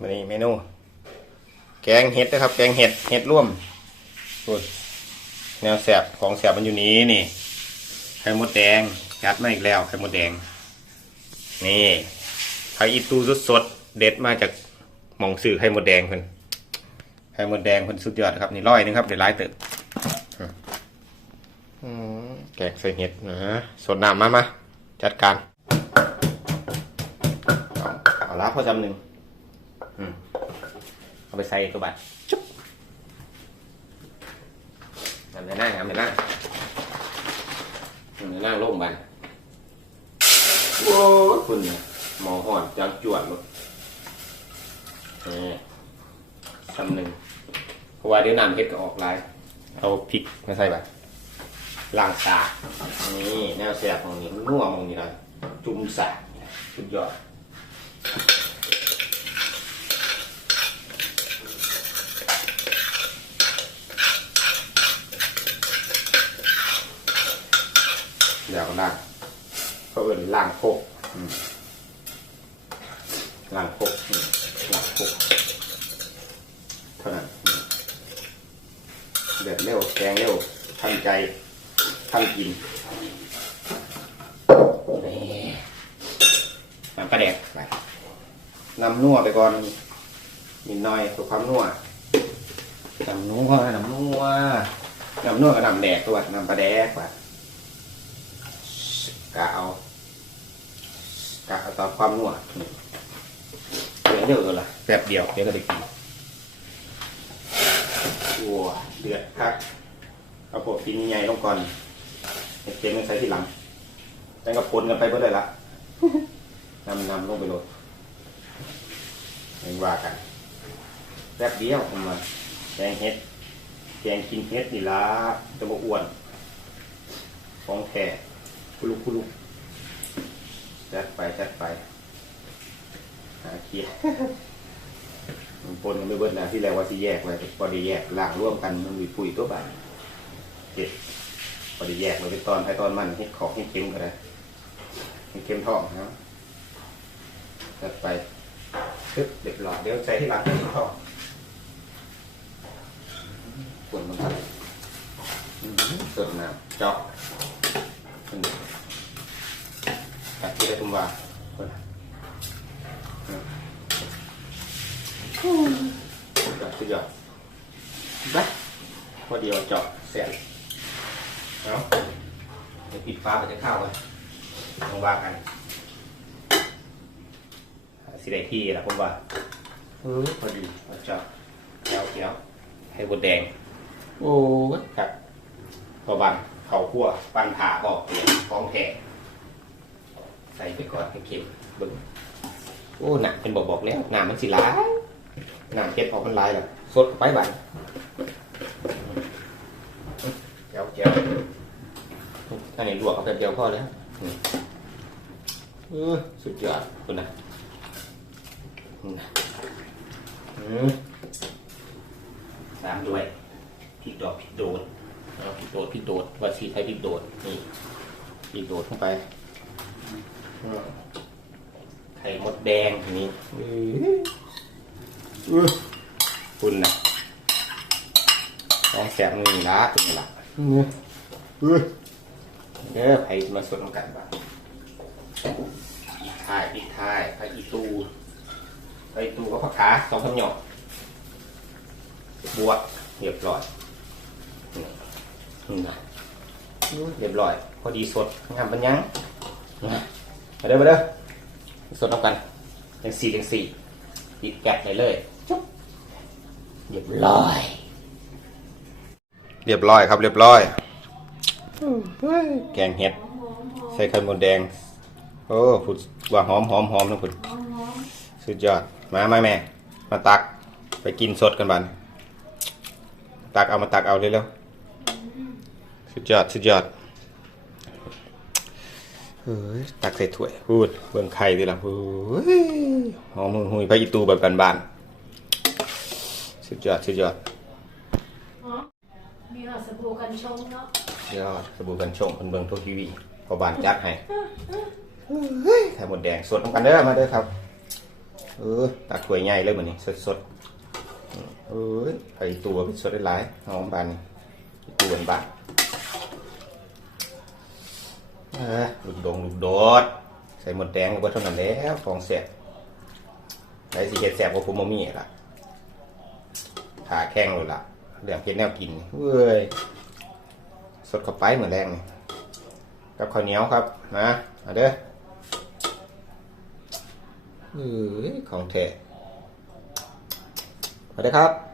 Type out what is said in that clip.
มานี่เมนู แกงเห็ดนะครับ แกงเห็ดเห็ดร่วมพูดแนวแสบของแสบมันอยู่นี้นี่ไข่มดแดงยัดมาอีกแล้วไข่มดแดง นี่ไข่อีตูสดๆเด็ดมาจากหมองสื่อไข่มดแดงเพิ่นไข่มดแดงเพิ่นสุดยอดครับนี่ร้อยหนึงครับเดี๋ยวไล่เติบอืมแกงใส่เห็ดนะสดน้ำมามาจัดการเอาละพอจำหนึ่ง เอาไปใส่ตัวบัตรจุ๊บทำในหน้าทำในหน้าทำในหน้าโล่งบันโอ้ยคุณเนี่ยหมอหอดจังจวดเลยนี่คำหนึ่งเพราะว่าเดี๋ยวน้ำเฮ็ดก็ออกหลายเอาพริกมาใส่ไปล้างสากนี่แนวแสบของนี่มันนัวมองนี่เลยจุ่มสากสุดยอดเดี๋ยวก็ ล้างเขาเอินล่างโคกอืมล่างโคกอืมล่างโคกเท่านั้นอืมเดือดเร็วแกงเร็วทันใจทันกินนี่น้ำปลาแดกไปน้ำนัวไปก่อนนิดหน่อยเพื่อความนัวน้ำนัวน้ำนัวน้ำนัวกับน้ำแดกตัวน้ำปลาแดกว่ะ กะเอากะเอาตามความนัวเดี๋ยวเดี๋ยวละแป๊บเดียวเดี๋ยวก็ได้กินวัวเดือดครับเอาพวกกินใหญ่ลงก่อนเห็ดเค็มใส่ที่หลังแล้วก็ปนกันไปเพื่อเลยละนำนำลงไปโหลดเห็นว่ากันแป๊บเดียวผมมาแกงเห็ดแกงกินเห็ดนี่ละจะมาอ้วนของแท้ คุลุกคุลุกจัดไปจัดไปหาเคลียร์มันปนกันไม่เบิดนะที่แรกว่าสิแยกไว้พอดีแยกล่างร่วมกันมันมีปุ๋ยตัวบานเห็ดพอดีแยกมันเป็นตอนให้ตอนมันเห็ดของให้เค็มก็ได้ให้เค็มท้องนะจัดไปทึบเด็ดหลอดเดี๋ยวใส่ที่หลังให้ท้องปนมันสิร์ฟน้ำจาะอืม ตัดที่ได้ตุ้ม ว่าคนจอดที่จอดบัดพอเดียวจาะเสร็จเอาะเดี๋ยวปิดฟ้าไปจะเข้ากันลองว่ากันสิได้ที่ละผมว่าเออพอดีเอจาะเขียวเขียวให้บดแดง โอ้ครับพอบันเขาคั่วปันผ่าบอกเปลี่ยนของแท้ ใส่ไปก่อนให้เค็มเบึงโอ้หนักเป็นบอกบอกแล้วน้ำมันสิร้ายน้ำเค็มออกมันลายแล้วสดไปบันเจียวเจียวอันนี้ลวกเอาแต่เดียวพอแล้วนี่เออสุดยอดคุณนะนี่นะอืมตามด้วยพริกดอกพริกโดดเอาพริกโดดพริกโดดว่าสีไทยพริกโดดนี่พริกโดดเข้าไป ไข่มด แดงอันนี้อื้อคุณนะต้องแสบมือละตัวนี้ละอื้อเด้อไผ่มาสดน้ำกันบ้างอีกท้ายอีกท้ายไผ่อีตูไผ่อีตูก็ผักขาสองคำหยอกบวกเรียบร้อยนี่นะเรียบร้อย พอดีสดงามปัญญังนะมาเด้อมาเด้อสดน้ำกัน ยังสี่ยังสี่ปิดแกะเลยเลยจุ๊บเรียบร้อย เรียบร้อยครับ เรียบร้อย แกงเห็ด ใส่ไข่มดแดง โอ้ผุดว่าหอมหอมหอมนะผุดสุดยอด มามาแม่ มาตัก ไปกินสดกันบันตักเอามาตักเอาเร็วๆสุดยอด สุดยอดเฮ้ย ตักใส่ถ้วยพูดเบิ่งไข่ดิล่ะพูดหอมหุยพระอีตูแบบบานๆสุดยอดสุดยอดมีหอดสบู่กันชงเนาะยอดสบู่กันชงเพิ่นเบิ่งทุกทีวีพอบานจัดให้เฮ้ยไข่หมดแดงสดน้ำกันเด้อมาเด้อครับเออตักถ้วยใหญ่เลยเหมือนนี้สดสดๆเอ้ยไอตัวเป็นสดได้หลายหอมบานนี่ไอ้ตัวเป็นบานเออ ลูกดงลูกโดด ใส่หมดแดงก็เท่านั้นแล้วของแสบไหนสิเห็ดแสบกว่าผมบ่มีล่ะขาแข้งเลยล่ะเรื่องเห็ดแนวกินเว้ยสดเข้าไปเหมือนแรงกับข้าวเหนียวครับนะเอาเด้อเอ้ยของแท้เอาเด้อครับ